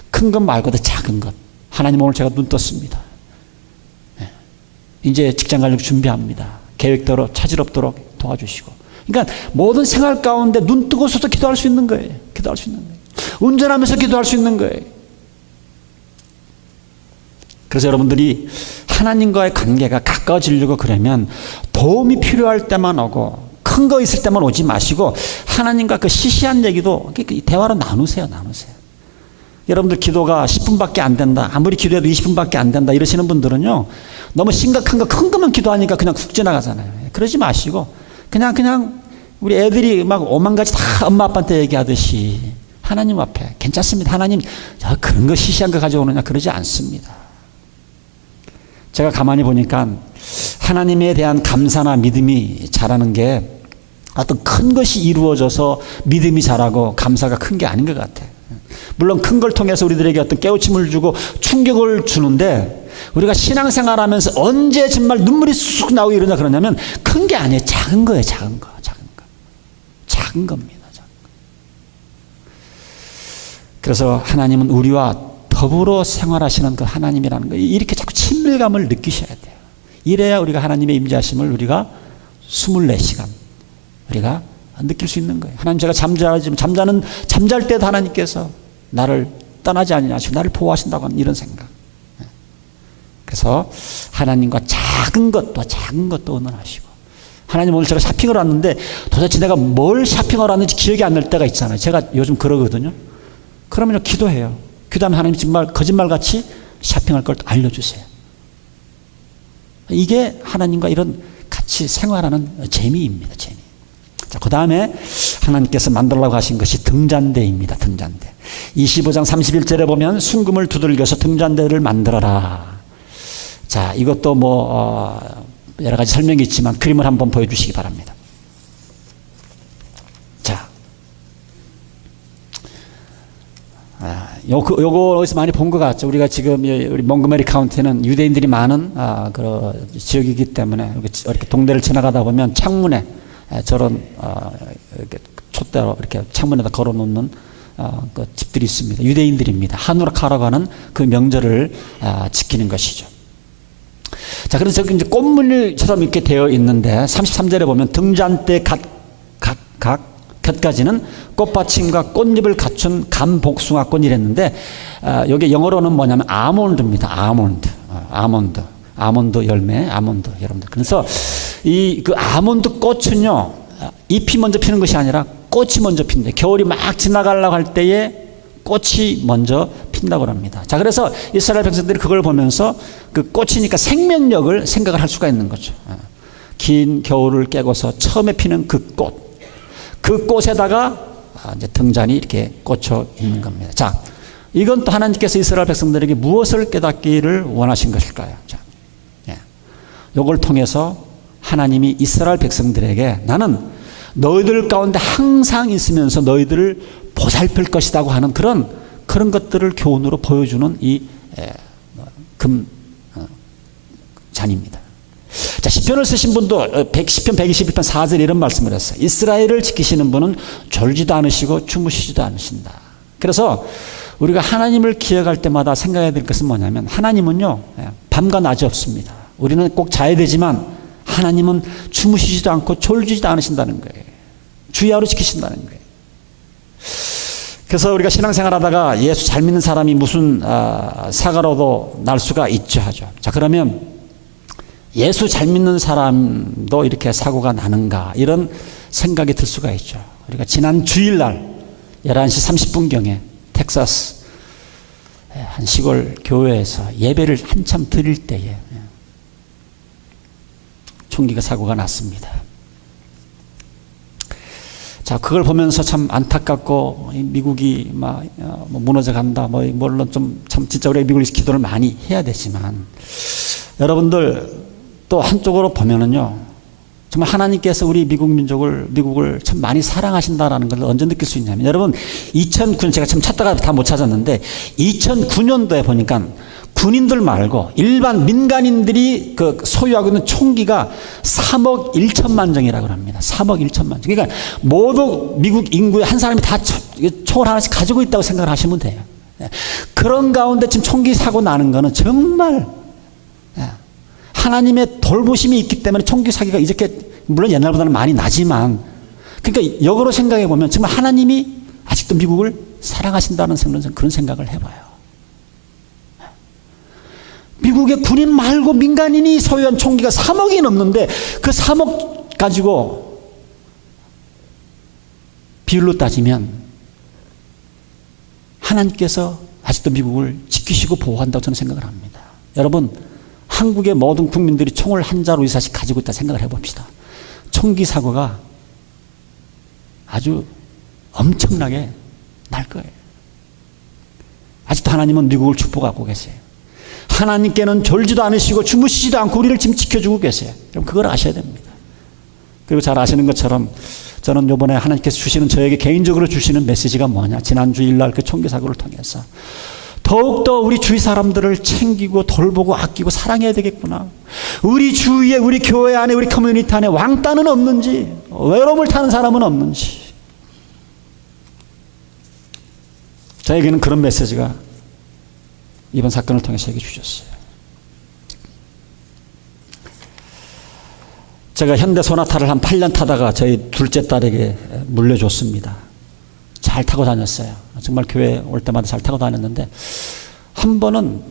큰 것 말고도 작은 것. 하나님 오늘 제가 눈 떴습니다. 이제 직장 가려고 준비합니다. 계획대로 차질 없도록 도와주시고. 그러니까 모든 생활 가운데 눈 뜨고서도 기도할 수 있는 거예요. 기도할 수 있는 거예요. 운전하면서 기도할 수 있는 거예요. 그래서 여러분들이 하나님과의 관계가 가까워지려고 그러면 도움이 필요할 때만 오고 큰 거 있을 때만 오지 마시고 하나님과 그 시시한 얘기도 대화로 나누세요. 여러분들 기도가 10분밖에 안 된다, 아무리 기도해도 20분밖에 안 된다 이러시는 분들은요, 너무 심각한 거 큰 것만 기도하니까 그냥 훅 지나가잖아요. 그러지 마시고 그냥 우리 애들이 막 오만 가지 다 엄마 아빠한테 얘기하듯이 하나님 앞에 괜찮습니다. 하나님 그런 거 시시한 거 가져오느냐 그러지 않습니다. 제가 가만히 보니까 하나님에 대한 감사나 믿음이 자라는 게 어떤 큰 것이 이루어져서 믿음이 자라고 감사가 큰 게 아닌 것 같아. 물론 큰 걸 통해서 우리들에게 어떤 깨우침을 주고 충격을 주는데, 우리가 신앙생활하면서 언제 정말 눈물이 쑥 나오고 이러냐 그러냐면 큰 게 아니에요. 작은 거예요. 작은 거. 작은 겁니다. 작은 거. 그래서 하나님은 우리와 더불어 생활하시는 그 하나님이라는 거, 이렇게 자꾸 친밀감을 느끼셔야 돼요. 이래야 우리가 하나님의 임재하심을 우리가 24시간 우리가 느낄 수 있는 거예요. 하나님, 제가 잠잘 때도 하나님께서 나를 떠나지 아니하시고 나를 보호하신다고 하는 이런 생각. 그래서 하나님과 작은 것도 의논하시고, 하나님 오늘 제가 샤핑을 왔는데 도대체 내가 뭘 샤핑을 왔는지 기억이 안 날 때가 있잖아요. 제가 요즘 그러거든요. 그러면 기도해요. 기도하면 하나님 정말 거짓말같이 샤핑할 걸 알려주세요. 이게 하나님과 이런 같이 생활하는 재미입니다. 재미. 자, 그 다음에 하나님께서 만들라고 하신 것이 등잔대입니다. 등잔대. 25장 31절에 보면 순금을 두들겨서 등잔대를 만들어라. 자, 이것도 여러 가지 설명이 있지만 그림을 한번 보여주시기 바랍니다. 자, 요거 어디서 많이 본 것 같죠. 우리가 지금 우리 몽고메리 카운티는 유대인들이 많은 그 지역이기 때문에 이렇게 동네를 지나가다 보면 창문에 저런 이렇게 촛대로 이렇게 창문에다 걸어놓는 그 집들이 있습니다. 유대인들입니다. 하누라카라고 하는 그 명절을 지키는 것이죠. 자, 그래서 저기 이제 꽃무늬처럼 이렇게 되어 있는데 33절에 보면 등잔대 각 곁까지는 꽃받침과 꽃잎을 갖춘 감복숭아 꽃이랬는데, 여기 영어로는 뭐냐면 아몬드입니다. 아몬드 열매, 아몬드 여러분들. 그래서 그 아몬드 꽃은요, 잎이 먼저 피는 것이 아니라 꽃이 먼저 핀대. 겨울이 막 지나가려고 할 때에 꽃이 먼저 핀다고 합니다. 자, 그래서 이스라엘 백성들이 그걸 보면서 그 꽃이니까 생명력을 생각을 할 수가 있는 거죠. 긴 겨울을 깨고서 처음에 피는 그 꽃. 그 꽃에다가 이제 등잔이 이렇게 꽂혀 있는 겁니다. 자, 이건 또 하나님께서 이스라엘 백성들에게 무엇을 깨닫기를 원하신 것일까요? 자, 이걸 통해서 하나님이 이스라엘 백성들에게 나는 너희들 가운데 항상 있으면서 너희들을 보살필 것이라고 하는 그런 것들을 교훈으로 보여주는 이 잔입니다. 자, 시편을 쓰신 분도 시편 121편 4절에 이런 말씀을 했어요. 이스라엘을 지키시는 분은 졸지도 않으시고 주무시지도 않으신다. 그래서 우리가 하나님을 기억할 때마다 생각해야 될 것은 뭐냐면, 하나님은요 밤과 낮이 없습니다. 우리는 꼭 자야 되지만 하나님은 주무시지도 않고 졸지도 않으신다는 거예요. 주야로 지키신다는 거예요. 그래서 우리가 신앙생활 하다가 예수 잘 믿는 사람이 무슨 사고로도 날 수가 있죠 하죠. 자, 그러면 예수 잘 믿는 사람도 이렇게 사고가 나는가, 이런 생각이 들 수가 있죠. 우리가 지난 주일날 11시 30분경에 텍사스 한 시골 교회에서 예배를 한참 드릴 때에 총기가 사고가 났습니다. 자, 그걸 보면서 참 안타깝고, 미국이 막 무너져 간다, 물론 좀 참 진짜 우리가 미국을 위해서 기도를 많이 해야 되지만, 여러분들 또 한쪽으로 보면은요, 정말 하나님께서 우리 미국을 참 많이 사랑하신다라는 걸 언제 느낄 수 있냐면, 여러분 2009년 제가 참 찾다가 다 못 찾았는데 2009년도에 보니까 군인들 말고 일반 민간인들이 그 소유하고 있는 총기가 3억 1천만 정이라고 합니다. 3억 1천만 정. 그러니까 모두 미국 인구의 한 사람이 다 총을 하나씩 가지고 있다고 생각을 하시면 돼요. 그런 가운데 지금 총기 사고 나는 거는 정말 하나님의 돌보심이 있기 때문에 총기 사기가 이렇게, 물론 옛날보다는 많이 나지만, 그러니까 역으로 생각해 보면 정말 하나님이 아직도 미국을 사랑하신다는 그런 생각을 해봐요. 미국의 군인 말고 민간인이 소유한 총기가 3억이 넘는데 그 3억 가지고 비율로 따지면 하나님께서 아직도 미국을 지키시고 보호한다고 저는 생각을 합니다. 여러분, 한국의 모든 국민들이 총을 한 자루 이상씩 가지고 있다 생각을 해봅시다. 총기 사고가 아주 엄청나게 날 거예요. 아직도 하나님은 미국을 축복하고 계세요. 하나님께는 졸지도 않으시고 주무시지도 않고 우리를 지금 지켜주고 계세요. 여러분, 그걸 아셔야 됩니다. 그리고 잘 아시는 것처럼 저는 이번에 하나님께서 주시는, 저에게 개인적으로 주시는 메시지가 뭐냐, 지난 주일날 그 총기사고를 통해서 더욱더 우리 주위 사람들을 챙기고 돌보고 아끼고 사랑해야 되겠구나. 우리 주위에, 우리 교회 안에, 우리 커뮤니티 안에 왕따는 없는지, 외로움을 타는 사람은 없는지, 저에게는 그런 메시지가 이번 사건을 통해서 저에게 주셨어요. 제가 현대 소나타를 한 8년 타다가 저희 둘째 딸에게 물려줬습니다. 잘 타고 다녔어요. 정말 교회 올 때마다 잘 타고 다녔는데, 한 번은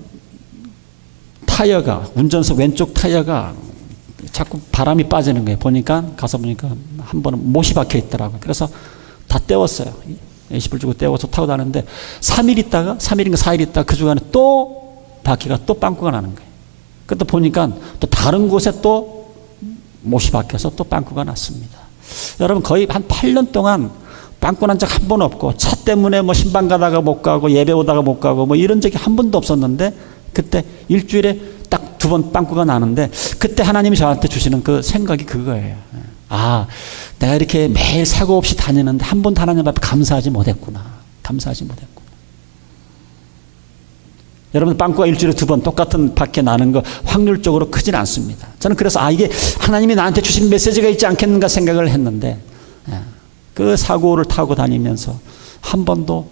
타이어가, 운전석 왼쪽 타이어가 자꾸 바람이 빠지는 거예요. 가서 보니까 한 번은 못이 박혀 있더라고요. 그래서 다 떼웠어요. 20불 주고 떼워서 타고 다녔는데 3일인가 4일 있다가 그 주간에 또 바퀴가 또 빵꾸가 나는 거예요. 그때 보니까 또 다른 곳에 또 못이 박혀서 또 빵꾸가 났습니다. 여러분, 거의 한 8년 동안 빵꾸 난 적 한 번 없고, 차 때문에 뭐 신방 가다가 못 가고 예배 오다가 못 가고 뭐 이런 적이 한 번도 없었는데, 그때 일주일에 딱 2번 빵꾸가 나는데, 그때 하나님이 저한테 주시는 그 생각이 그거예요. 아, 내가 이렇게 매일 사고 없이 다니는데 한 번도 하나님 앞에 감사하지 못했구나. 여러분, 빵꾸가 일주일에 2번 똑같은 밖에 나는 거 확률적으로 크진 않습니다. 저는 그래서 이게 하나님이 나한테 주신 메시지가 있지 않겠는가 생각을 했는데, 그 사고를 타고 다니면서 한 번도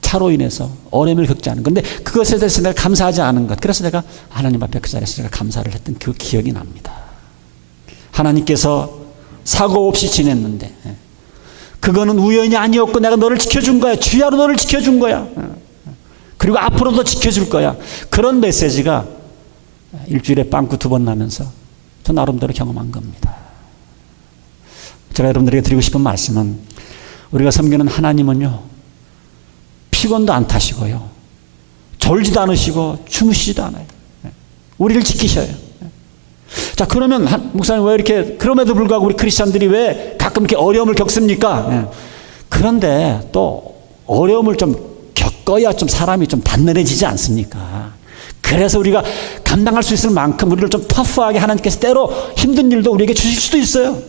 차로 인해서 어려움을 겪지 않은 것. 근데 그것에 대해서 내가 감사하지 않은 것. 그래서 내가 하나님 앞에 그 자리에서 내가 감사를 했던 그 기억이 납니다. 하나님께서 사고 없이 지냈는데, 그거는 우연이 아니었고 내가 너를 지켜준 거야. 주야로 너를 지켜준 거야. 그리고 앞으로도 지켜줄 거야. 그런 메시지가 일주일에 빵꾸 2번 나면서 저 나름대로 경험한 겁니다. 제가 여러분들에게 드리고 싶은 말씀은, 우리가 섬기는 하나님은요, 피곤도 안 타시고요, 졸지도 않으시고 주무시지도 않아요. 우리를 지키셔요. 자, 그러면 목사님 왜 이렇게, 그럼에도 불구하고 우리 크리스찬들이 왜 가끔 이렇게 어려움을 겪습니까? 그런데 또 어려움을 좀 겪어야 좀 사람이 좀 단단해지지 않습니까? 그래서 우리가 감당할 수 있을 만큼 우리를 좀 터프하게 하나님께서 때로 힘든 일도 우리에게 주실 수도 있어요.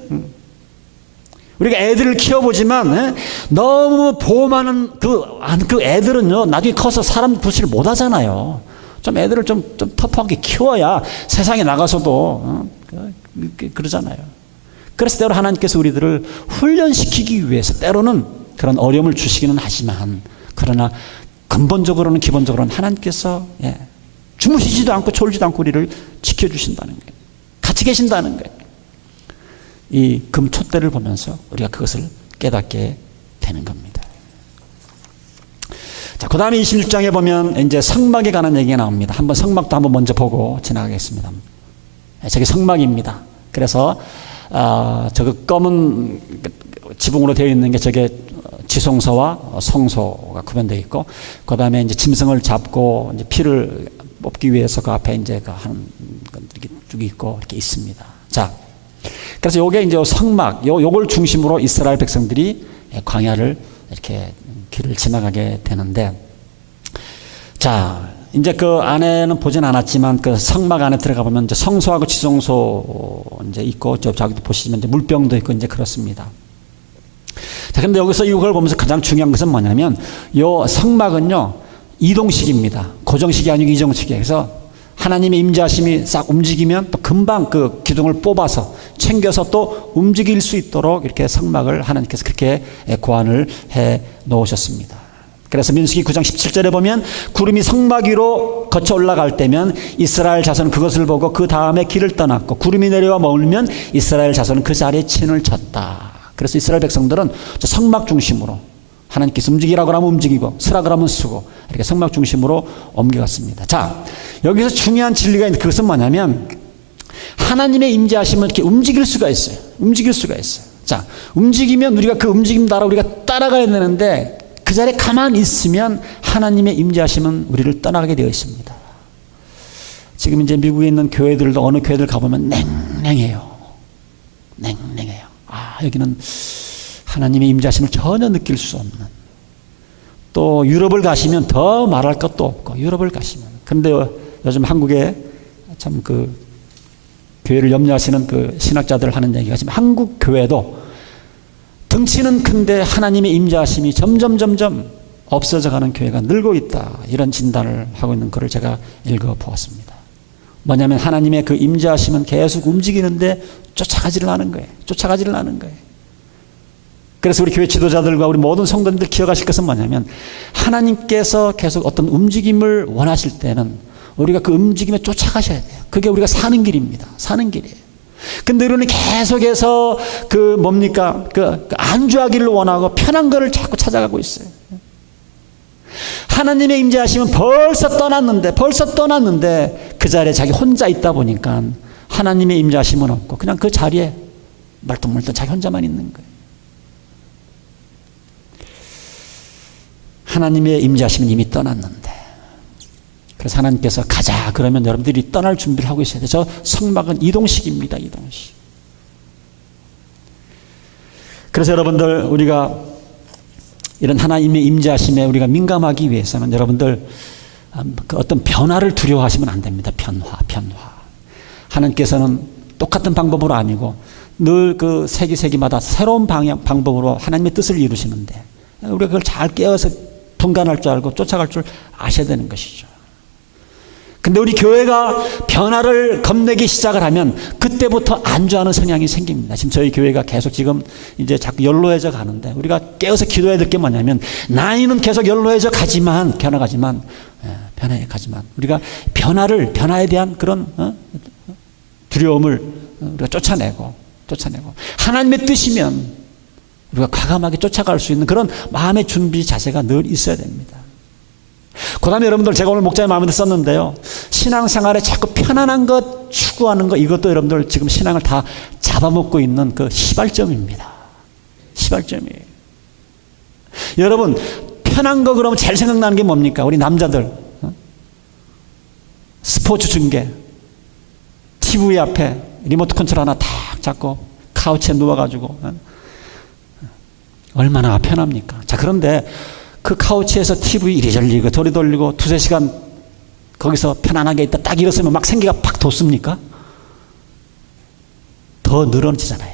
우리가 애들을 키워보지만 너무 보호하는 그 애들은요, 나중에 커서 사람 부시를 못 하잖아요. 좀 애들을 좀 터프하게 키워야 세상에 나가서도 그러잖아요. 그래서 때로 하나님께서 우리들을 훈련시키기 위해서 때로는 그런 어려움을 주시기는 하지만, 그러나 근본적으로는, 기본적으로는 하나님께서 주무시지도 않고 졸지도 않고 우리를 지켜주신다는 거예요. 같이 계신다는 거예요. 이 금촛대를 보면서 우리가 그것을 깨닫게 되는 겁니다. 자, 그 다음에 26장에 보면 이제 성막에 관한 얘기가 나옵니다. 한번 성막도 한번 먼저 보고 지나가겠습니다. 저게 성막입니다. 그래서 저거 검은 지붕으로 되어 있는 게 저게 지성소와 성소가 구분되어 있고, 그 다음에 이제 짐승을 잡고 이제 피를 뽑기 위해서 그 앞에 이제 한 이렇게 쭉 있고 이렇게 있습니다. 자, 그래서 요게 이제 성막, 요걸 중심으로 이스라엘 백성들이 광야를 이렇게 길을 지나가게 되는데, 자, 이제 그 안에는 보진 않았지만 그 성막 안에 들어가 보면 이제 성소하고 지성소 이제 있고, 저기도 보시면 이제 물병도 있고 이제 그렇습니다. 자, 근데 여기서 이걸 보면서 가장 중요한 것은 뭐냐면, 요 성막은요, 이동식입니다. 고정식이 아니고 이동식이에요. 그래서 하나님의 임재하심이 싹 움직이면 또 금방 그 기둥을 뽑아서 챙겨서 또 움직일 수 있도록 이렇게 성막을 하나님께서 그렇게 고안을 해 놓으셨습니다. 그래서 민수기 9장 17절에 보면, 구름이 성막 위로 거쳐 올라갈 때면 이스라엘 자손은 그것을 보고 그 다음에 길을 떠났고, 구름이 내려와 머물면 이스라엘 자손은 그 자리에 진을 쳤다. 그래서 이스라엘 백성들은 성막 중심으로, 하나님께서 움직이라고 하면 움직이고 쓰라고 하면 쓰고, 이렇게 성막 중심으로 옮겨갔습니다. 자, 여기서 중요한 진리가 있는데, 그것은 뭐냐면 하나님의 임재하심은 이렇게 움직일 수가 있어요. 자, 움직이면 우리가 그 움직임 따라 우리가 따라가야 되는데, 그 자리에 가만히 있으면 하나님의 임재하심은 우리를 떠나가게 되어 있습니다. 지금 이제 미국에 있는 교회들도 어느 교회들 가보면 냉랭해요. 여기는 하나님의 임재하심을 전혀 느낄 수 없는, 또 유럽을 가시면 더 말할 것도 없고, 유럽을 가시면. 그런데 요즘 한국에 참 교회를 염려하시는 그 신학자들 하는 얘기가 지금 한국 교회도 덩치는 큰데 하나님의 임재하심이 점점 없어져가는 교회가 늘고 있다. 이런 진단을 하고 있는 글을 제가 읽어보았습니다. 뭐냐면 하나님의 그 임재하심은 계속 움직이는데 쫓아가지를 않은 거예요. 쫓아가지를 않은 거예요. 그래서 우리 교회 지도자들과 우리 모든 성도님들 기억하실 것은 뭐냐면 하나님께서 계속 어떤 움직임을 원하실 때는 우리가 그 움직임에 쫓아가셔야 돼요. 그게 우리가 사는 길입니다. 사는 길이에요. 근데 우리는 계속해서 그 뭡니까? 그 안주하기를 원하고 편한 거를 자꾸 찾아가고 있어요. 하나님의 임재하심은 벌써 떠났는데 그 자리에 자기 혼자 있다 보니까 하나님의 임재하심은 없고 그냥 그 자리에 말똥말똥 자기 혼자만 있는 거예요. 하나님의 임재하심은 이미 떠났는데 그래서 하나님께서 가자 그러면 여러분들이 떠날 준비를 하고 있어야 돼요. 저 성막은 이동식입니다. 이동식. 그래서 여러분들 우리가 이런 하나님의 임재하심에 우리가 민감하기 위해서는 여러분들 그 어떤 변화를 두려워하시면 안 됩니다. 변화. 하나님께서는 똑같은 방법으로 아니고 늘 그 세기마다 새로운 방법으로 하나님의 뜻을 이루시는데 우리가 그걸 잘 깨어서 분간할 줄 알고 쫓아갈 줄 아셔야 되는 것이죠. 근데 우리 교회가 변화를 겁내기 시작을 하면 그때부터 안주하는 성향이 생깁니다. 지금 저희 교회가 계속 지금 이제 자꾸 연로해져 가는데 우리가 깨어서 기도해야 될 게 뭐냐면 나이는 계속 연로해져 가지만 변화가지만 우리가 변화에 대한 그런 두려움을 우리가 쫓아내고 하나님의 뜻이면 우리가 과감하게 쫓아갈 수 있는 그런 마음의 준비 자세가 늘 있어야 됩니다. 그 다음에 여러분들 제가 오늘 목자의 마음에 썼는데요. 신앙생활에 자꾸 편안한 것 추구하는 것 이것도 여러분들 지금 신앙을 다 잡아먹고 있는 그 시발점입니다. 시발점이에요. 여러분 편한 거 그러면 제일 생각나는 게 뭡니까? 우리 남자들 스포츠 중계 TV 앞에 리모트 컨트롤 하나 탁 잡고 카우치에 누워가지고 얼마나 편합니까? 자 그런데 그 카우치에서 TV 이리저리 저리 돌리고 두세 시간 거기서 편안하게 있다 딱 일어서면 막 생기가 팍 돋습니까? 더 늘어지잖아요.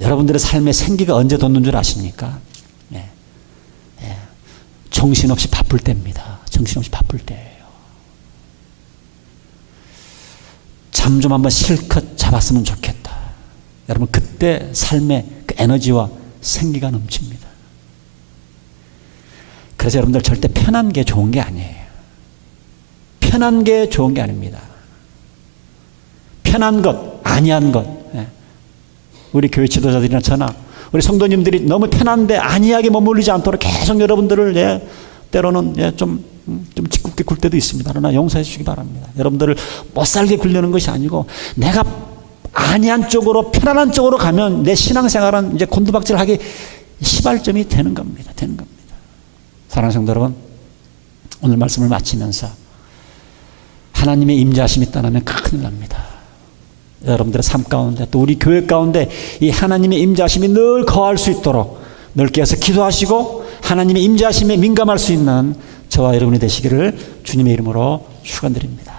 여러분들의 삶에 생기가 언제 돋는 줄 아십니까? 정신없이 바쁠 때입니다. 정신없이 바쁠 때예요. 잠 좀 한번 실컷 잡았으면 좋겠다. 여러분 그때 삶의 그 에너지와 생기가 넘칩니다. 그래서 여러분들 절대 편한 게 좋은 게 아니에요. 편한 게 좋은 게 아닙니다. 편한 것, 아니한 것. 우리 교회 지도자들이나 저나 우리 성도님들이 너무 편한데 아니하게 머물리지 않도록 계속 여러분들을 때로는 좀 짓궂게 굴 때도 있습니다. 그러나 용서해 주시기 바랍니다. 여러분들을 못살게 굴려는 것이 아니고 내가 아니한 쪽으로 편안한 쪽으로 가면 내 신앙생활은 이제 곤두박질하기 시발점이 되는 겁니다. 사랑하는 성도 여러분, 오늘 말씀을 마치면서 하나님의 임재하심이 떠나면 큰일 납니다. 여러분들의 삶 가운데 또 우리 교회 가운데 이 하나님의 임재하심이 늘 거할 수 있도록 늘 깨어서 기도하시고 하나님의 임재하심에 민감할 수 있는 저와 여러분이 되시기를 주님의 이름으로 축원드립니다.